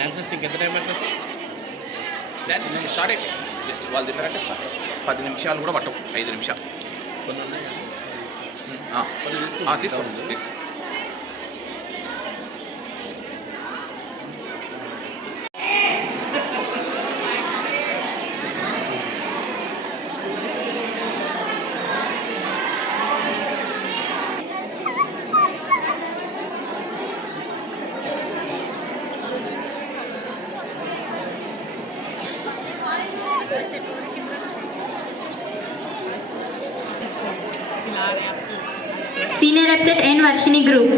Dancers ఇంకెంత time పడుతుంది? Dance start అయిపోయి జస్ట్ వాళ్ళు తిన్నారంటే స్టార్ట్ 10 నిమిషాలు కూడా పట్టవు, 5 నిమిషాలు. కొన్ని ఉన్నాయి కదా తీసుకోండి. Senior Upset N Varshini Group.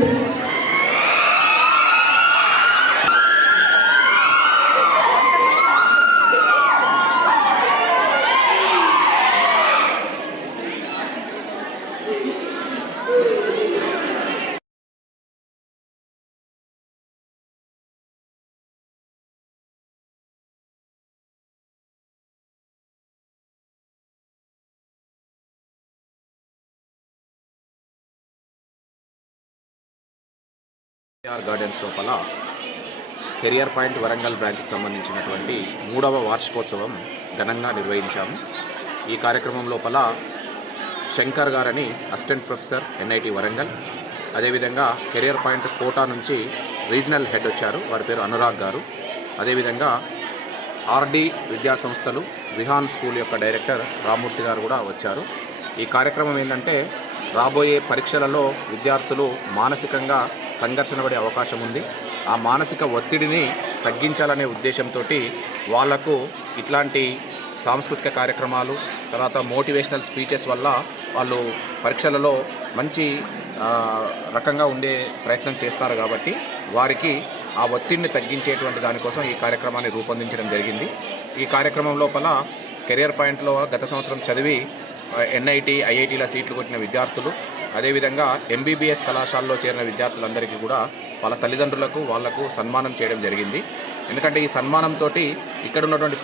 Gardens లోపల కెరియర్ పాయింట్ వరంగల్ బ్రాంచ్కి సంబంధించినటువంటి 3వ వార్షికోత్సవం ఘనంగా నిర్వహించాము. ఈ కార్యక్రమం లోపల శంకర్ గారని అసిస్టెంట్ ప్రొఫెసర్ NIT వరంగల్, అదేవిధంగా కెరియర్ పాయింట్ కోటా నుంచి రీజనల్ హెడ్ వచ్చారు, వారి పేరు అనురాగ్ గారు. అదేవిధంగా RD విద్యా సంస్థలు విహాన్ స్కూల్ యొక్క డైరెక్టర్ రామ్మూర్తి గారు కూడా వచ్చారు. ఈ కార్యక్రమం ఏంటంటే రాబోయే పరీక్షలలో విద్యార్థులు మానసికంగా సంఘర్షణ పడే అవకాశం ఉంది. ఆ మానసిక ఒత్తిడిని తగ్గించాలనే ఉద్దేశంతో వాళ్లకు ఇట్లాంటి సాంస్కృతిక కార్యక్రమాలు, తర్వాత మోటివేషనల్ స్పీచెస్ వల్ల వాళ్ళు పరీక్షలలో మంచి రకంగా ఉండే ప్రయత్నం చేస్తారు. కాబట్టి వారికి ఆ ఒత్తిడిని తగ్గించేటువంటి దానికోసం ఈ కార్యక్రమాన్ని రూపొందించడం జరిగింది. ఈ కార్యక్రమం లోపల కెరియర్ పాయింట్లో గత సంవత్సరం చదివి NIT, IITల సీట్లు కొట్టిన విద్యార్థులు, అదేవిధంగా MBBS కళాశాలలో చేరిన విద్యార్థులందరికీ కూడా వాళ్ళ తల్లిదండ్రులకు వాళ్లకు సన్మానం చేయడం జరిగింది. ఎందుకంటే ఈ సన్మానంతో ఇక్కడ ఉన్నటువంటి